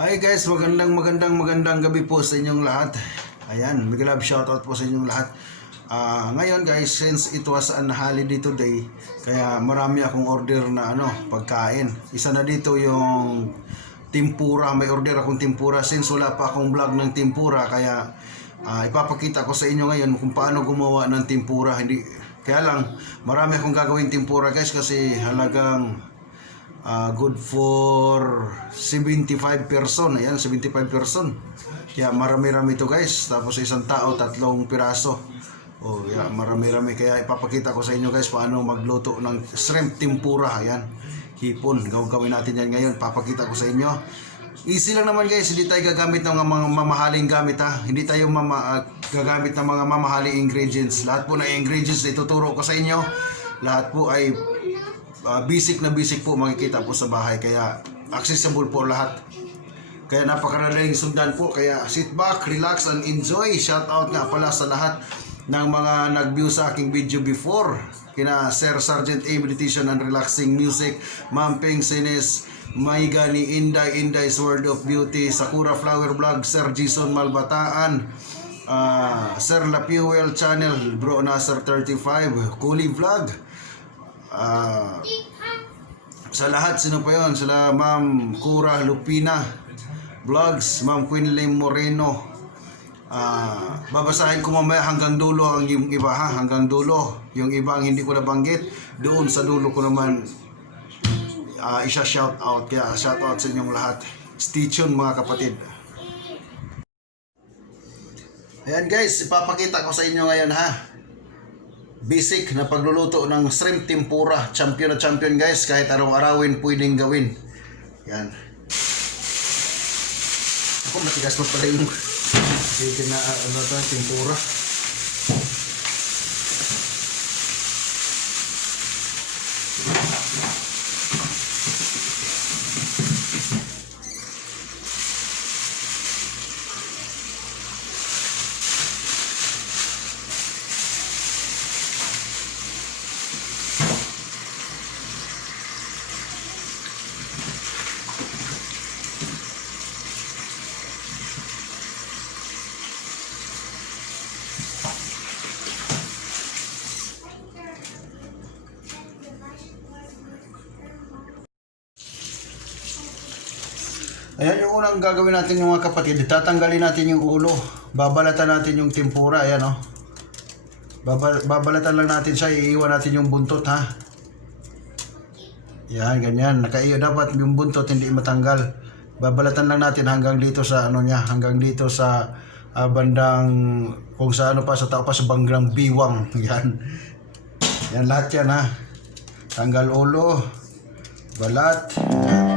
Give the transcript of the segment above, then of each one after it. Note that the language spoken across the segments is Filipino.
Hi guys, magandang gabi po sa inyong lahat. Ayan, mega love shoutout po sa inyong lahat. Ngayon guys, since it was an holiday today, kaya marami akong order na pagkain. Isa na dito yung tempura, may order akong tempura since wala pa akong vlog ng tempura, kaya ipapakita ko sa inyo ngayon kung paano gumawa ng tempura. Kaya lang, marami akong gagawin tempura guys kasi halagang good for 75 person. Ayan, 75 person. Kaya marami-rami to guys. Tapos isang tao, 3 piraso. Yeah, marami-rami. Kaya ipapakita ko sa inyo guys paano magluto ng shrimp tempura. Ayan, hipon. Gawin natin yan ngayon. Papakita ko sa inyo. Easy lang naman guys. Hindi tayo gagamit ng mga mamahaling gamit ha. Hindi tayo gagamit ng mga mamahaling ingredients. Lahat po na ingredients na ituturo ko sa inyo, lahat po ay basic po, makikita po sa bahay, kaya accessible po lahat, kaya napakadaling sundan po. Kaya sit back, relax and enjoy. Shout out nga pala sa lahat ng mga nag-view sa aking video before, kina Sir Sergeant A Meditation and Relaxing Music, Ma'am Peng Sines, Maigani, Inday's Word of Beauty, Sakura Flower Vlog, Sir Jason Malbataan, Sir La Fuel Channel, Bro Nasser 35, Kuli Vlog, sa lahat, sino pa yun? Sila Ma'am Cura Lupina Vlogs, Ma'am Quinlay Moreno. Babasahin ko mamaya hanggang dulo ang yung iba ha, hanggang dulo. Yung iba ang hindi ko nabanggit, doon sa dulo ko naman isa shout out. Kaya shout out sa inyong lahat. Stay tuned mga kapatid. Ayan guys, ipapakita ko sa inyo ngayon ha. Basic na pagluluto ng shrimp tempura. Champion na champion guys, kahit araw-arawin pwedeng gawin. Yan. Ako matigas mo pala yung tempura. Ayan yung unang gagawin natin yung mga kapatid. Tatanggalin natin yung ulo. Babalatan natin yung tempura. Ayan o. Babalatan lang natin siya. Iiwan natin yung buntot ha. Yan, ganyan. Nakaiyo dapat yung buntot hindi matanggal. Babalatan lang natin hanggang dito sa niya. Hanggang dito sa bandang kung sa pa sa tao pa sa banggang biwang. Yan. Yan lahat yan ha. Tanggal ulo. Balat. Yan.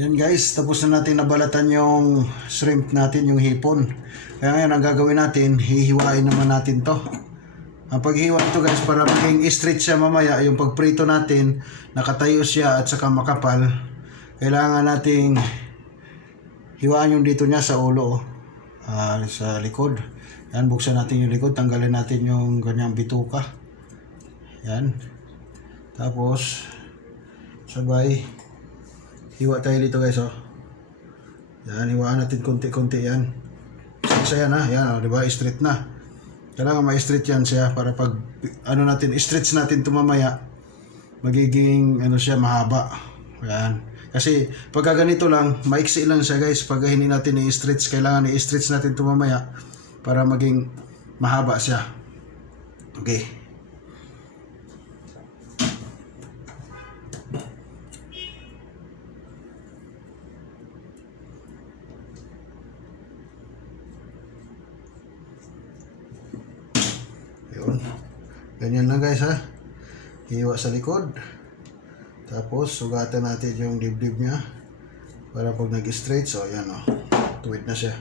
Yan guys, tapos na natin nabalatan yung shrimp natin, yung hipon. Kaya ngayon, ang gagawin natin, hihiwain naman natin to. Ang paghiwa ito guys, para maging straight siya mamaya, yung pagprito natin, nakatayo siya at saka makapal. Kailangan nating hiwaan yung dito niya sa ulo, sa likod. Yan, buksan natin yung likod, tanggalin natin yung ganyang bituka. Yan. Tapos, sabay, hiwa tayo dito guys, oh. Yan, hiwaan natin konti-konti yan. Isa yan ha, yan, oh, diba? Straight na. Kailangan ma-straight yan siya para pag ano natin, stretch natin ito mamaya, magiging ano siya, mahaba. Yan. Kasi pag ganito lang, maiksi lang siya guys. Pag hindi natin i-stretch, kailangan i-stretch natin ito mamaya para maging mahaba siya. Okay. Yun. Ganyan lang guys ha. Hiwa sa likod. Tapos sugatan natin yung dibdib niya para pag nag-straight, so yan o. Tuwid na siya.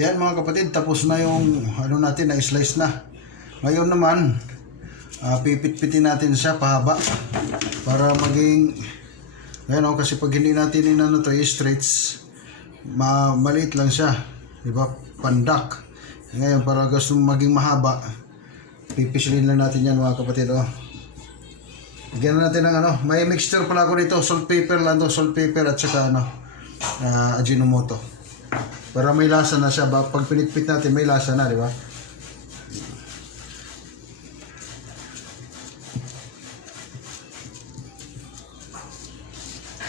Ayan mga kapatid, tapos na yung ano natin, na-slice na. Ngayon naman, pipit-pitin natin siya pahaba para maging, ayan o, kasi pag hindi natin inano to, i-stretch, maliit lang siya, di ba? Pandak. Ngayon, para gusto maging mahaba, pipisilin lang natin yan mga kapatid, o. Bigyan natin ng ano, may mixture pala ako dito, salt, pepper lang to, salt, pepper at saka ano, Ajinomoto. Para may lasa na siya, pag pinitpit natin may lasa na, di ba?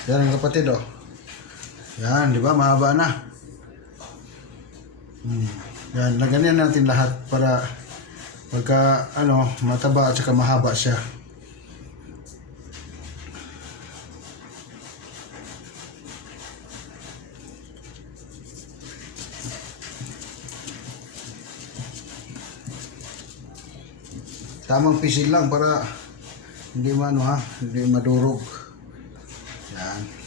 Yan ang kapatid, oh. Yan, di ba? Mahaba na. Yan, ganyan natin lahat para pagka ano, mataba at saka mahaba siya. Tamang pisil lang para hindi hindi madurog. Yan.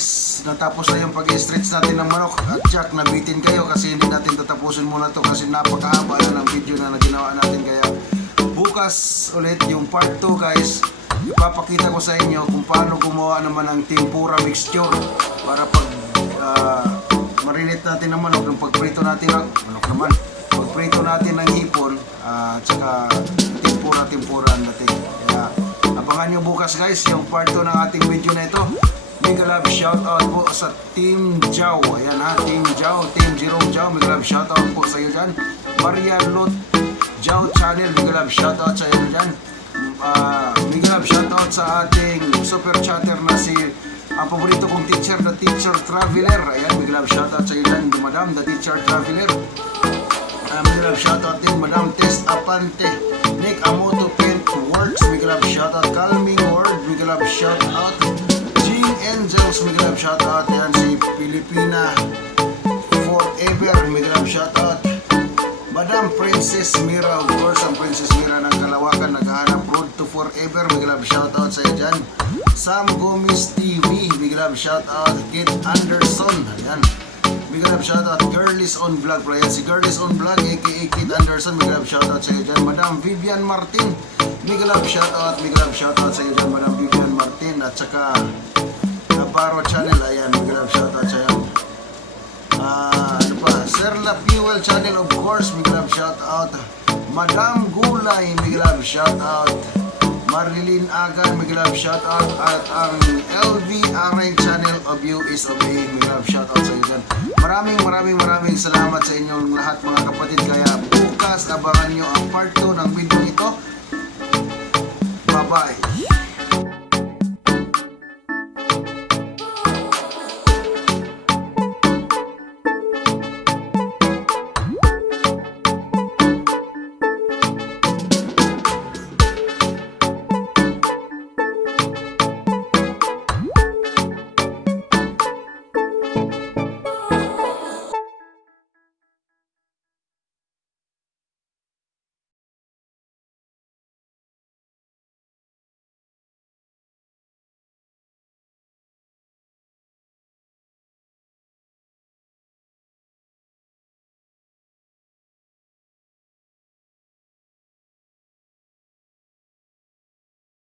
guys, natapos na yung pag-stretch natin ng manok. At Jack, nabitin kayo kasi hindi natin tatapusin muna to kasi napakahaba na ng video na ginawa natin. Kaya bukas ulit yung part 2 guys. Ipapakita ko sa inyo kung paano gumawa naman ng tempura mixture para pag marinate natin ng manok, yung pagprito natin ng manok naman, pagprito natin ng hipon, at saka tempura ang dating. Kaya abangan nyo bukas guys yung part 2 ng ating video na ito. Mega love shoutout po sa Team Jao. Ayan ha, Team Jao, Team Jerome Jao. Mega love shoutout po sa iyo dyan. Maria Lot Jao Channel. Mega love shoutout sa iyo dyan. Mega love shoutout sa ating super chatter na si ang paborito kong teacher, the teacher traveler. Ayan, mega love shoutout sa iyo dyan, Madam, the teacher traveler. Mega love shoutout din Madam Test Apante, Nick Amoto Paint Works. Mega love shoutout Calming Word. Mega love shoutout Angels, mega love shoutout. Yan si Pilipina Forever, mega love shoutout. Madam Princess Mira, of course, ang Princess Mira ng Kalawakan, naghahanap road to forever, mega love shoutout sa iyo dyan. Sam Gomez TV, mega love shoutout. Kate Anderson, yan, mega love shoutout. Girl is on vlog, yan si Girl is on vlog aka Kate Anderson, mega love shoutout sa iyo dyan. Madam Vivian Martin, mega love shoutout sa iyo dyan, Madam Vivian Martin. At saka Paro Channel, ayan, mega love shoutout sa iyo. Ano pa, Sir La Fuel Channel, of course, mega love shoutout. Madam Gulay, mega love shoutout. Marilyn Agan, mega love shoutout. At ang LV Arang Channel of You is Obeying, mega love shoutout sa iyo dyan. Maraming salamat sa inyong lahat mga kapatid. Kaya bukas abangan nyo ang part 2 ng video ito. Bye bye.